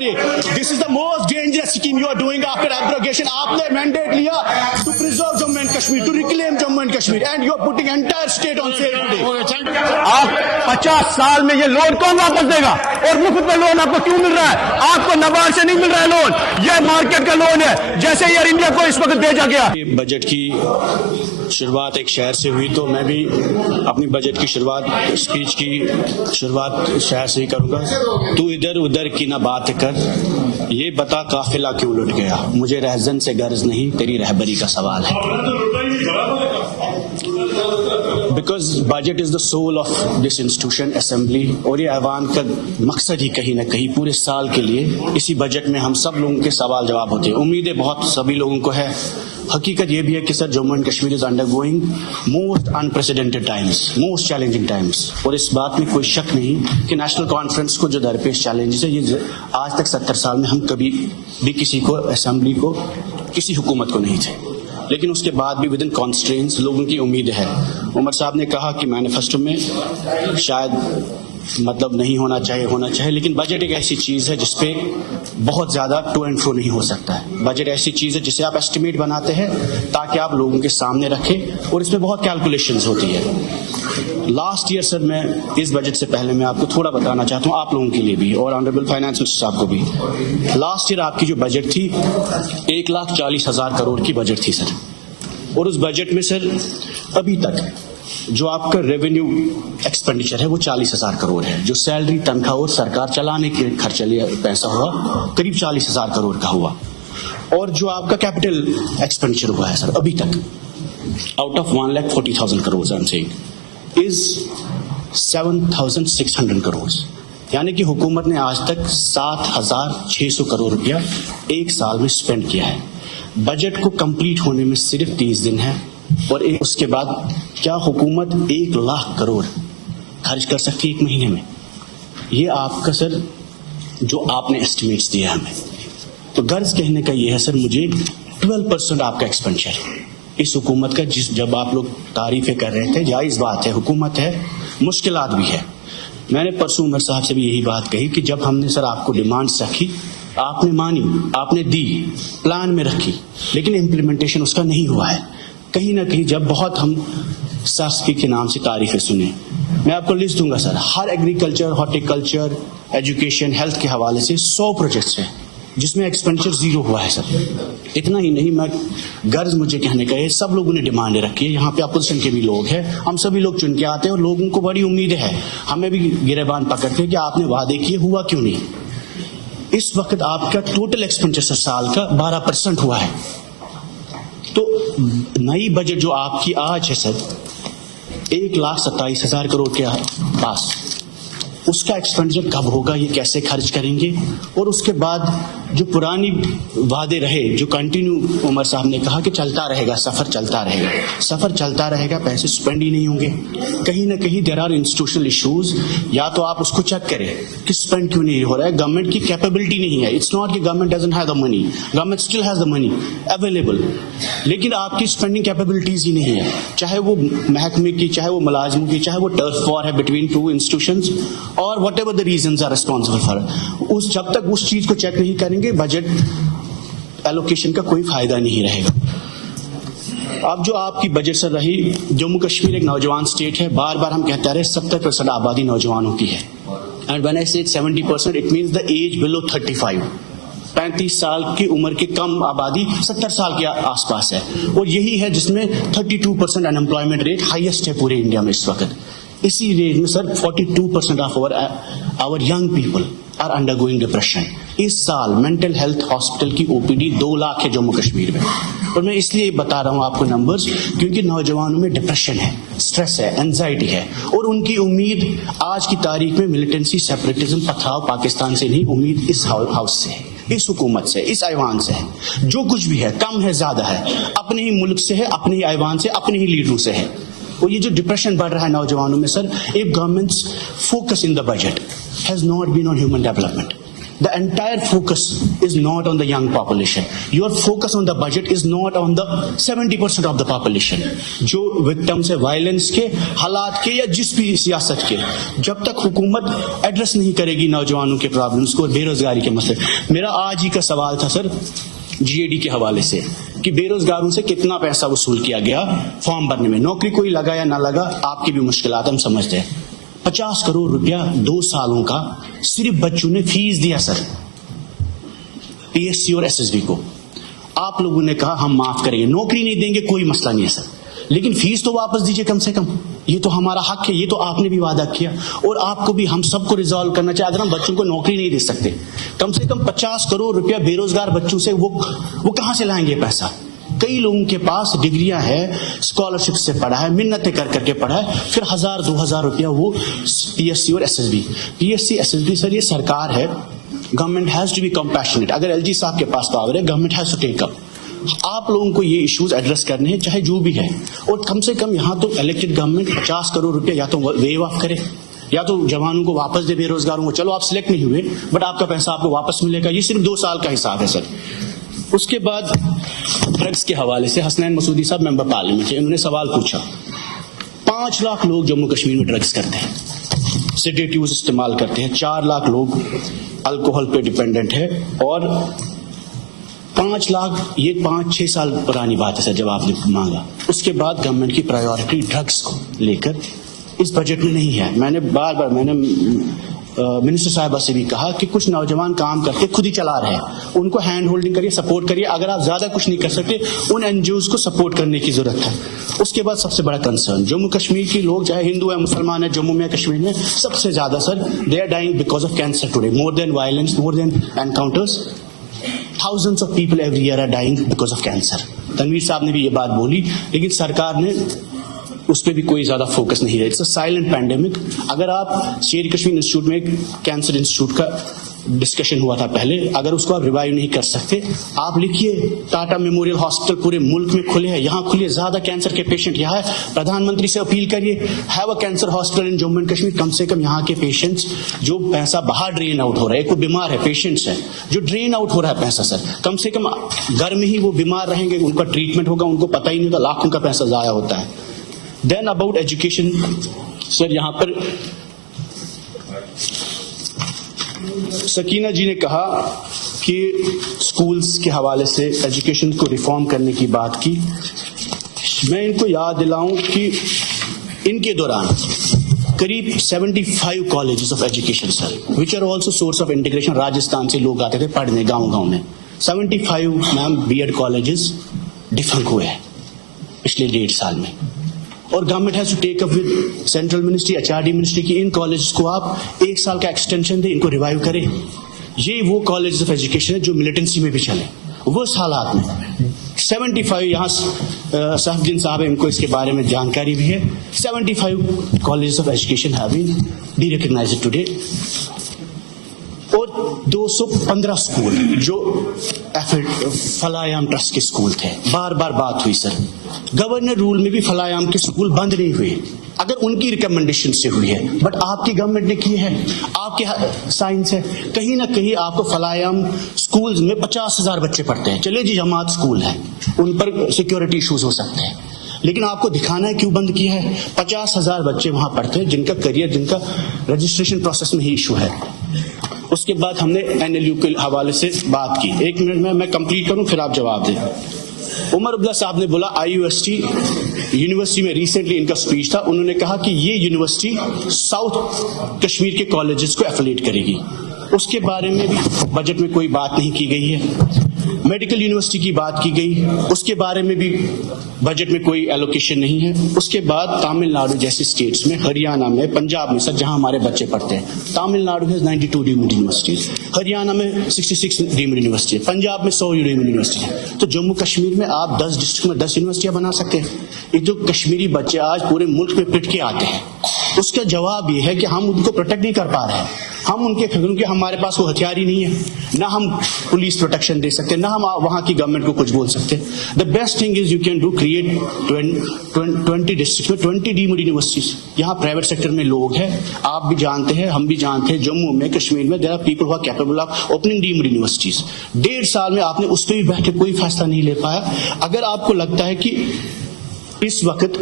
This is the most dangerous scheme you are doing after abrogation. आपने mandate लिया to preserve Jammu and Kashmir, to reclaim Jammu and Kashmir, and you are putting entire state on sale today. आप 50 साल में ये loan कौन वापस देगा? और मुफ्त में लोन आपको क्यों मिल रहा है? आपको नबार्ड से नहीं मिल रहा है लोन, ये मार्केट का लोन है, जैसे एयर इंडिया को इस वक्त भेजा गया। बजट की शुरुआत एक शहर से हुई, तो मैं भी अपनी बजट की शुरुआत, स्पीच की शुरुआत शहर से ही करूंगा। तू इधर उधर की ना बात कर, ये बता काफिला क्यों लुट गया, मुझे रहजन से गर्ज नहीं, तेरी रहबरी का सवाल है। Because budget is the soul of this institution assembly, और ये ऐवान का मकसद ही कहीं ना कहीं पूरे साल के लिए इसी बजट में हम सब लोगों के सवाल जवाब होते हैं। उम्मीदें बहुत सभी लोगों को है। हकीकत ये भी है कि sir Jammu and Kashmir is undergoing most unprecedented times, most challenging times, और इस बात में कोई शक नहीं कि नेशनल कॉन्फ्रेंस को जो दरपेश चैलेंजेस है, ये आज तक 70 साल में हम कभी भी किसी को, असेंबली को, किसी हुकूमत को नहीं थे। लेकिन उसके बाद भी विद इन कॉन्स्ट्रेंट्स लोगों की उम्मीद है। उमर साहब ने कहा कि मैनिफेस्टो में शायद मतलब नहीं होना चाहिए, लेकिन बजट एक ऐसी चीज है जिसपे बहुत ज्यादा टू एंड फ्रो नहीं हो सकता है। बजट ऐसी चीज है जिसे आप एस्टिमेट बनाते हैं ताकि आप लोगों के सामने रखें, और इसमें बहुत कैलकुलेशंस होती है। लास्ट ईयर सर, मैं इस बजट से पहले मैं आपको थोड़ा बताना चाहता हूँ, आप लोगों के लिए भी और ऑनरेबल फाइनेंस मिनिस्टर साहब को भी। लास्ट ईयर आपकी जो बजट थी 1,40,000 करोड़ की बजट थी सर, और उस बजट में सर अभी तक जो आपका रेवेन्यू एक्सपेंडिचर है वो 40,000 करोड़ है। जो सैलरी, तनख्वाह और सरकार चलाने के खर्च पैसा हुआ करीब 40,000 करोड़ का हुआ, और जो आपका कैपिटल एक्सपेंडिचर हुआ है सर अभी तक out of 1,40,000 crore I am saying is 7,600 crore, यानी कि हुकूमत ने आज तक 7,600 करोड़ रुपया एक साल में स्पेंड किया है। बजट को कंप्लीट होने में सिर्फ 30 दिन है, और उसके बाद क्या हुकूमत 1 लाख करोड़ खर्च कर सकती है एक महीने में? ये आपका सर जो आपने एस्टिमेट्स दिया हमें, तो गर्ज कहने का ये है सर, मुझे 12% आपका एक्सपेंडिचर इस हुकूमत का, जब आप लोग तारीफें कर रहे थे, जायज बात है, हुकूमत है, मुश्किलात भी है। मैंने परसों उमर साहब से भी यही बात कही कि जब हमने सर आपको डिमांड्स रखी, आपने मानी, आपने दी, प्लान में रखी, लेकिन इम्प्लीमेंटेशन उसका नहीं हुआ है। कहीं ना कहीं जब बहुत हम सास्की के नाम से तारीफें सुने, मैं आपको लिस्ट दूंगा सर, हर एग्रीकल्चर, हॉर्टिकल्चर, एजुकेशन, हेल्थ के हवाले से 100 प्रोजेक्ट्स हैं जिसमें एक्सपेंडिचर 0 हुआ है सर। इतना ही नहीं, मैं गर्ज मुझे कहने का है, सब लोगों ने डिमांडें रखी है, यहाँ पे अपोजिशन के भी लोग हैं, हम सभी लोग चुन के आते हैं, और लोगों को बड़ी उम्मीदें है, हमें भी गिरेबान पकड़ते हैं कि आपने वादे किए, हुआ क्यों नहीं? इस वक्त आपका टोटल एक्सपेंडिचर साल का 12% हुआ है। तो नई बजट जो आपकी आज है सर 1,27,000 करोड़ के पास, उसका एक्सपेंडिचर कब होगा, ये कैसे खर्च करेंगे? और उसके बाद जो पुरानी वादे रहे, जो कंटिन्यू उमर साहब ने कहा कि चलता रहेगा, सफर चलता रहेगा, सफर चलता रहेगा, पैसे स्पेंड ही नहीं होंगे। कहीं ना कहीं देयर आर इंस्टीट्यूशनल इश्यूज, या तो आप उसको चेक करें कि स्पेंड क्यों नहीं हो रहा है। गवर्नमेंट की कैपेबिलिटी नहीं है, इट्स नॉट कि government doesn't have the money, government still has the money available, लेकिन आपकी स्पेंडिंग कैपेबिलिटीज ही नहीं है, चाहे वो महकमे की, चाहे वो मुलाजिमों की, चाहे वो टर्फ वॉर है बिटवीन 2 इंस्टीट्यूशंस, और whatever the reasons are responsible for, जब तक उस चीज को चेक नहीं करेंगे, बजट एलोकेशन का कोई फायदा नहीं रहेगा। अब जो आपकी बजट सर रही, जम्मू कश्मीर एक नौजवान स्टेट है, बार बार हम कहते रहे 70% आबादी नौजवानों की है, and when I say 70% it means the age below 35, 35 साल की उम्र की कम आबादी 70 साल के आसपास है, और यही है जिसमें 32% अनएम्प्लॉयमेंट रेट हाईएस्ट है पूरे इंडिया में इस वक्त। इसी रेंज में sir 42% of our young people are undergoing depression. इस साल मेंटल हेल्थ हॉस्पिटल की ओपीडी 2 लाख है जम्मू कश्मीर में, और मैं इसलिए बता रहा हूं आपको नंबर्स, क्योंकि नौजवानों में डिप्रेशन है, स्ट्रेस है, एंजाइटी है, और उनकी उम्मीद आज की तारीख में मिलिटेंसी, सेपरेटिज्म, पथराव पाकिस्तान से नहीं, उम्मीद इस हाउस से है, इस हुकूमत से, इस ऐवान से है। जो कुछ भी है, कम है ज्यादा है, अपने ही मुल्क से है, अपने ही ऐवान से, अपने ही लीडरों से है। और ये जो डिप्रेशन बढ़ रहा है नौजवानों में सर, एक government's focus in the budget has not been on human development, The entire focus is not on the young population. Your focus on the budget is not on the 70% of the population. जो victims है violence के, हालात के या जिस भी सियासत के, जब तक हुकूमत एड्रेस नहीं करेगी नौजवानों के प्रॉब्लम्स को, बेरोजगारी के मसले. मेरा आज ही का सवाल था सर GAD के हवाले से कि बेरोजगारों से कितना पैसा वसूल किया गया फॉर्म भरने में. नौकरी कोई लगा या ना लगा, आपकी भी मुश्किलात हम समझते हैं. 50 करोड़ रुपया 2 सालों का सिर्फ बच्चों ने फीस दिया सर PSC और SSB को. आप लोगों ने कहा हम माफ करेंगे, नौकरी नहीं देंगे कोई मसला नहीं है सर, लेकिन फीस तो वापस दीजिए कम से कम. ये तो हमारा हक है, ये तो आपने भी वादा किया और आपको भी हम सबको रिजॉल्व करना चाहिए. अगर हम बच्चों को नौकरी नहीं दे सकते, कम से कम 50 करोड़ रुपया बेरोजगार बच्चों से वो कहां से लाएंगे पैसा? कई लोगों के पास डिग्रियां है, स्कॉलरशिप से पढ़ा है, मिन्नतें कर करके पढ़ा है, फिर 1000-2000 रुपया वो PSC और SSB. PSC SSB सर ये सरकार है, government has to be compassionate. अगर LG साहब के पास पावर है, government has to take up. आप लोगों को ये इश्यूज एड्रेस करने हैं चाहे जो भी है, और कम से कम यहाँ तो इलेक्टेड गवर्नमेंट 50 करोड़ रुपया या तो वेव ऑफ करे या तो जवानों को वापस दे, बेरोजगारों को. चलो आप सिलेक्ट नहीं हुए बट आपका पैसा आपको वापस मिलेगा. ये सिर्फ 2 साल का हिसाब है सर. उसके बाद ड्रग्स के हवाले से हसनैन मसूदी साहब मेंबर पार्लियामेंट है, इन्होंने सवाल पूछा. 5 लाख लोग जम्मू कश्मीर में ड्रग्स करते हैं, सेडेटिव्स इस्तेमाल करते हैं. 4 लाख लोग अल्कोहल पे डिपेंडेंट है और 5 लाख, ये 5-6 साल पुरानी बात है सर जब आपने मांगा. उसके बाद गवर्नमेंट की प्रायोरिटी ड्रग्स को लेकर इस बजट में नहीं है. मैंने बार मिनिस्टर साहिबा से भी कहा कि कुछ नौजवान काम करके खुद ही चला रहे हैं, उनको हैंड होल्डिंग करिए, सपोर्ट करिए. अगर आप ज्यादा कुछ नहीं कर सकते, उन NGOs को सपोर्ट करने की जरूरत है. उसके बाद सबसे बड़ा कंसर्न, जम्मू कश्मीर के लोग चाहे हिंदू है मुसलमान है, जम्मू में कश्मीर में सबसे ज्यादा sir they are dying because of cancer today. More than violence, more than encounters, thousands of people every year are dying because of cancer. Tanveer साहब ने भी ये बात बोली, लेकिन सरकार ने उस पर भी कोई ज्यादा फोकस नहीं है. It's a silent pandemic. अगर आप शेर कश्मीर इंस्टीट्यूट में एक कैंसर इंस्टीट्यूट का डिस्कशन हुआ था पहले, अगर उसको आप रिवाइव नहीं कर सकते, आप लिखिए टाटा मेमोरियल हॉस्पिटल पूरे मुल्क में खुले हैं, यहाँ खुले, ज्यादा कैंसर के पेशेंट यहाँ है. प्रधानमंत्री से अपील करिए, have a cancer hospital in Jammu and Kashmir. कम से कम यहाँ के पेशेंट्स जो पैसा बाहर ड्रेन आउट हो रहा है, कोई बीमार है, पेशेंट्स है जो ड्रेन आउट हो रहा है पैसा सर, कम से कम घर में ही वो बीमार रहेंगे, उनका ट्रीटमेंट होगा, उनको पता ही नहीं होता, लाखों का पैसा जाया होता है. देन अबाउट एजुकेशन सर, यहाँ पर सकीना जी ने कहा कि स्कूल्स के हवाले से एजुकेशन को रिफॉर्म करने की बात की. मैं इनको याद दिलाऊं कि इनके दौरान करीब 75 colleges of education sir, which are also source of integration. Rajasthan से लोग आते थे पढ़ने गांव-गांव में. 75 मैम BEd कॉलेजेस डिफंक हुए हैं पिछले 1.5 साल में. और government has to take up with central ministry, HRD ministry की इन कॉलेजेस को आप 1 साल का एक्सटेंशन दें, इनको रिवाइव करें. ये वो कॉलेजेस ऑफ एजुकेशन है जो मिलिटेंसी में भी चले. वो हालात में 75 यहाँ सहफुद्दीन साहब है, इनको इसके बारे में जानकारी भी है. 75 colleges of education have been derecognised today. और 215 स्कूल जो फलायाम ट्रस्ट के स्कूल थे. बार बार बात हुई सर, गवर्नर रूल में भी फलायाम के स्कूल बंद नहीं हुए, अगर उनकी रिकमेंडेशन से हुई है, बट आपकी गवर्नमेंट ने की है, आपके साइंस है. कहीं ना कहीं आपको फलायाम स्कूल्स में 50,000 बच्चे पढ़ते हैं. चलिए जी जमात स्कूल है, उन पर सिक्योरिटी इश्यूज हो सकते हैं, लेकिन आपको दिखाना है क्यों बंद किया है. 50,000 बच्चे वहां पढ़ते हैं जिनका करियर, जिनका रजिस्ट्रेशन प्रोसेस में ही इशू है. उसके बाद हमने NLU के हवाले से बात की. 1 मिनट में मैं कंप्लीट करूं फिर आप जवाब दें. उमर अब्दुल्ला साहब ने बोला IUST यूनिवर्सिटी में रिसेंटली इनका स्पीच था, उन्होंने कहा कि ये यूनिवर्सिटी साउथ कश्मीर के कॉलेजेस को एफिलिएट करेगी. उसके बारे में भी बजट में कोई बात नहीं की गई है. मेडिकल यूनिवर्सिटी की बात की गई, उसके बारे में भी बजट में कोई एलोकेशन नहीं है. उसके बाद तमिलनाडु जैसे स्टेट्स में, हरियाणा में, पंजाब में सर जहां हमारे बच्चे पढ़ते हैं, तमिलनाडु है 92 डीम्ड यूनिवर्सिटीज, हरियाणा में 66 डीम्ड यूनिवर्सिटी है, पंजाब में 100 डीम्ड यूनिवर्सिटी है. तो जम्मू कश्मीर में आप 10 डिस्ट्रिक्ट में 10 यूनिवर्सिटियां बना सकते हैं. ये जो कश्मीरी बच्चे आज पूरे मुल्क में पिट के आते हैं, उसका जवाब ये है कि हम उनको प्रोटेक्ट नहीं कर पा रहे हैं. ہم ان کے ہمارے پاس وہ ہتھیار ہی نہیں ہے، نہ ہم پولیس پروٹیکشن دے سکتے، نہ ہم وہاں کی گورنمنٹ کو کچھ بول سکتے. The best thing is you can do create 20 district میں 20 ڈیمڈ یونیورسٹیز. یہاں پرائیویٹ سیکٹر میں لوگ ہیں، آپ بھی جانتے ہیں، ہم بھی جانتے ہیں، جموں میں کشمیر میں there are people who are capable of opening deemed universities. 1.5 سال میں آپ نے اس پہ بھی بیٹھ کے کوئی فیصلہ نہیں لے پایا. اگر آپ کو لگتا ہے کہ اس وقت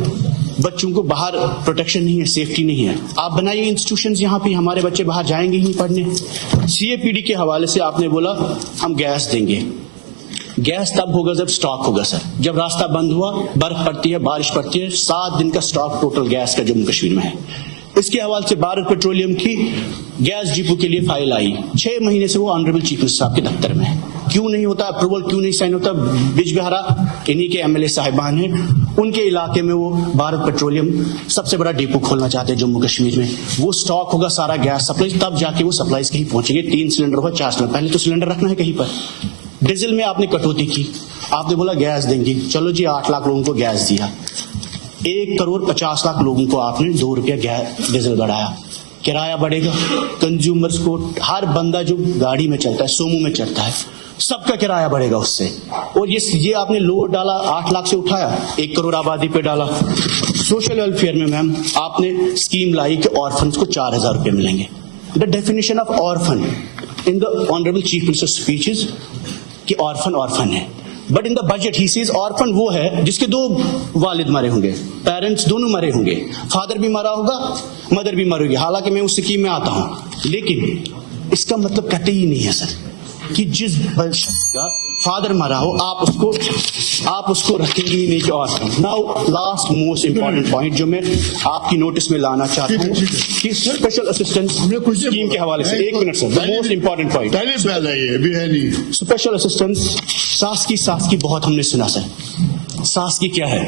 بچوں کو باہر پروٹیکشن نہیں ہے، سیفٹی نہیں ہے، آپ بنائیے انسٹیٹیوشنز یہاں پہ، ہمارے بچے باہر جائیں گے ہی نہیں پڑھنے. سی اے پی ڈی کے حوالے سے آپ نے بولا ہم گیس دیں گے. گیس تب ہوگا جب سٹاک ہوگا سر. جب راستہ بند ہوا، برف پڑتی ہے، بارش پڑتی ہے، 7 دن کا سٹاک ٹوٹل گیس کا جموں کشمیر میں ہے. اس کے حوالے سے بھارت پیٹرولیم کی گیس ڈپو کے لیے فائل آئی، 6 مہینے سے وہ آنریبل چیف منسٹر صاحب کے دفتر میں ہے. کیوں نہیں ہوتا اپروول، کیوں نہیں سائن ہوتا؟ بج بہارا انہی کے ایم ایل اے صاحبان ہیں، ان کے علاقے میں وہ بھارت پیٹرولیم سب سے بڑا ڈپو کھولنا چاہتے ہیں جموں کشمیر میں. وہ سٹاک ہوگا سارا گیس سپلائی، تب جا کے وہ سپلائیز کہیں پہنچیں گے. 3 سلنڈر ہوگا، 4 سلنڈر. پہلے تو سلنڈر رکھنا ہے کہیں پر. ڈیزل میں آپ نے کٹوتی کی، آپ نے بولا گیس دیں گے، چلو جی 8 لاکھ لوگوں کو گیس دیا. 1.50 کروڑ لوگوں کو آپ نے $2 ڈیزل بڑھایا. کرایہ بڑھے گا، کنزیومرز کو، ہر بندہ جو گاڑی میں چلتا ہے، سومو میں چلتا ہے، سب کا کرایہ بڑھے گا اس سے. اور یہ آپ نے لوڈ ڈالا 8 لاکھ سے اٹھایا، 1 کروڑ آبادی پہ ڈالا. سوشل ویلفیئر میں میم آپ نے اسکیم لائی کہ آرفنس کو 4000 روپے ملیں گے. The definition of orphan in the honourable chief minister speech is کہ آرفن ہے. But in the budget he says orphan وہ ہے جس کے 2 والد مرے ہوں گے، پیرنٹس دونوں مرے ہوں گے، فادر بھی مرا ہوگا، مدر بھی مر ہوگی. حالانکہ میں اس اسکیم میں آتا ہوں، لیکن اس کا مطلب کہتے ہی نہیں ہے سر کہ جس شخص کا فادر مرا ہو آپ اس کو رکھیں گے ہی نہیں کہ orphan. Now last most important point جو میں آپ کی نوٹس میں لانا چاہتا ہوں کہ اسپیشل اسسٹنس اسکیم کے حوالے سے 1 minute sir, most important point special assistance. SASCI بہت ہم نے سنا سر. ساسکی کیا ہے؟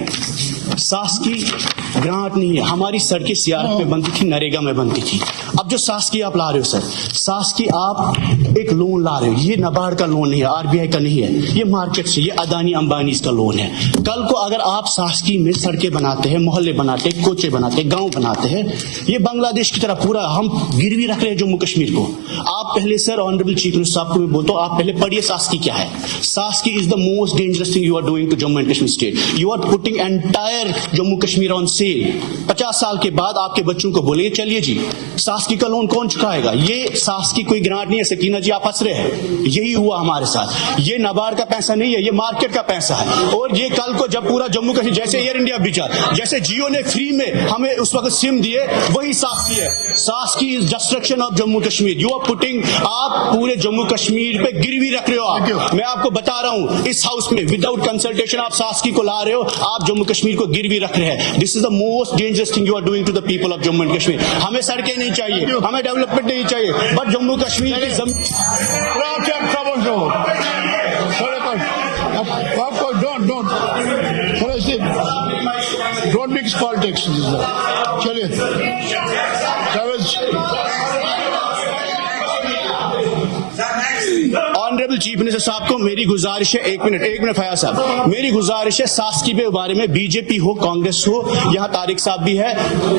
ساسکی گرانٹ نہیں ہے. ہماری سڑکیں سیارت میں بنتی تھی، نریگا میں بنتی تھی. اب جو ساسکی آپ لا رہے ہو سر، ساسکی آپ ایک لون لا رہے ہو، یہ نبارڈ کا لون نہیں ہے، RBI کا نہیں ہے، یہ مارکیٹ سے، یہ اڈانی امبانیز کا لون ہے. کل کو اگر آپ ساسکی میں سڑکیں بناتے ہیں، محلے بناتے ہیں، کوچے بناتے ہیں، گاؤں بناتے ہیں، یہ بنگلہ دیش کی طرح پورا ہم گروی رکھ رہے ہیں جموں کشمیر کو. آپ پہلے سر آنریبل چیف منسٹر صاحب کو میں بولتا ہوں، آپ پہلے پڑھیے ساسکی کیا ہے. SASCI is the most dangerous thing you are doing to Jammu and Kashmir state. You are putting entire Jammu Kashmir on sale. 50 سال کے بعد آپ کے بچوں کو بولیں گے چلیے جی ساسکی کا لون کون چکائے گا؟ یہ ساسکی کوئی گرانٹ نہیں ہے. سکینہ جی آپ ہنس رہے ہیں، یہی ہوا ہمارے ساتھ. یہ نبارڈ کا پیسہ نہیں ہے، یہ مارکیٹ کا پیسہ ہے. اور یہ کل کو جب پورا جموں کشمیر، جیسے ایئر انڈیا بھیجا، جیسے جیو نے فری میں ہمیں اس وقت سم دیے، وہی ساسکی ہے. SASCI is destruction of Jammu Kashmir. You are putting, آپ پورے جموں کشمیر پہ گروی رکھ رہے ہو. آپ، میں آپ کو بتا رہا ہوں، اس ہاؤس میں وداؤٹ کنسلٹیشن آپ ساسکی کو لا رہے ہو، آپ جموں کشمیر کو گروی رکھ رہے ہیں. This is the most dangerous thing you are doing to the people of Jammu and Kashmir. ہمیں سڑکیں نہیں چاہیے، ہمیں ڈیولپمنٹ نہیں چاہیے، بٹ جموں کشمیر کی ڈونٹ مکس پالیٹکس. چلیے آنریبل چیف منسٹر صاحب کو میری گزارش ہے، 1 منٹ فیاض صاحب، میری گزارش ہے ساسکی کے بارے میں، بی جے پی ہو، کانگریس ہو، یہاں طارق صاحب بھی ہے،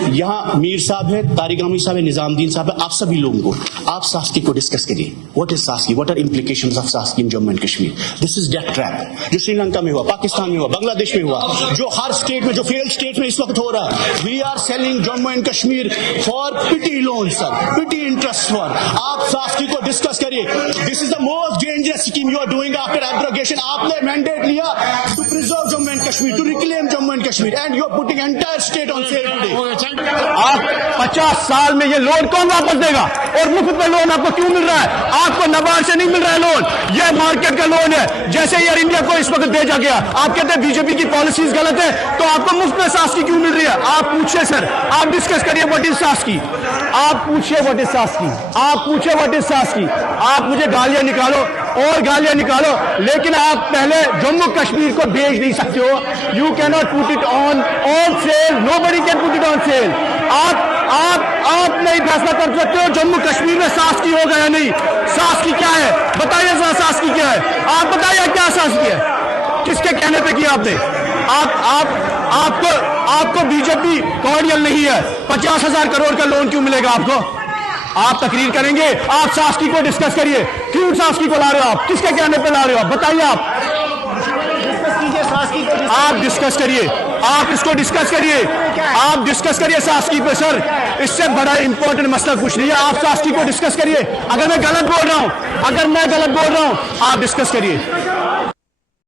یہاں میر صاحب ہے، طارق رحمانی صاحب ہے، نظام الدین صاحب ہے، آپ سبھی لوگوں کو آپ ساسکی کو ڈسکس کریے. What is SASCI? What are implications of SASCI in Jammu and Kashmir? This is death trap جو سری لنکا میں ہوا، پاکستان میں ہوا، بنگلہ دیش میں ہوا، جو ہر اسٹیٹ میں، جو فیل اسٹیٹ میں اس وقت ہو رہا ہے. We are selling Jammu and Kashmir for petty loan sir, petty interest for. آپ ساسکی کو ڈسکس کریے. This is the most dangerous scheme you are doing after abrogation. آپ نے mandate لیا to preserve Jammu and Kashmir, to reclaim Jammu and Kashmir, and you are putting entire state on sale today. آپ 50 سال میں یہ loan کون واپس دے گا؟ اور مفت میں لون آپ کو کیوں مل رہا ہے؟ آپ کو نبارڈ سے نہیں مل رہا ہے لون، یہ مارکیٹ کا لون ہے. جیسے ایئر انڈیا کو اس وقت بھیجا گیا، آپ کہتے ہیں بی جے پی کی پالیسیز غلط ہے، تو آپ کو مفت میں ساسکی کیوں مل رہی ہے؟ آپ پوچھیں سر، آپ ڈسکس کریے واٹ از ساسکی. آپ پوچھیں واٹ از ساسکی، آپ پوچھیں واٹ از ساسکی. آپ مجھے گالیاں نکالو اور گالیاں نکالو، لیکن آپ پہلے جموں کشمیر کو بھیج نہیں سکتے ہو. You can not put it on sale, nobody can put it on sale. آپ نہیں فیصلہ کر سکتے ہو جموں کشمیر میں ساسکی ہوگا یا نہیں. ساسکی کیا ہے بتائیے ذرا، ساسکی کیا ہے؟ آپ بتائیے کیا ساسکی ہے، کس کے کہنے پہ کیا آپ نے؟ آپ کو بی جے پی کارڈیل نہیں ہے. 50,000 کروڑ کا لون کیوں ملے گا آپ کو؟ آپ تقریر کریں گے, آپ ساسکی کو ڈسکس کریے. کیوں ساسکی کو لا رہے ہو آپ, کس کے کہنے پہ لا رہے ہو آپ, بتائیے. آپ ڈسکس کریے, آپ اس کو ڈسکس کریے, آپ ڈسکس کریے ساسکی پہ. سر اس سے بڑا امپورٹنٹ مسئلہ کچھ نہیں ہے, آپ ساسکی کو ڈسکس کریے. اگر میں غلط بول رہا ہوں, آپ ڈسکس کریے.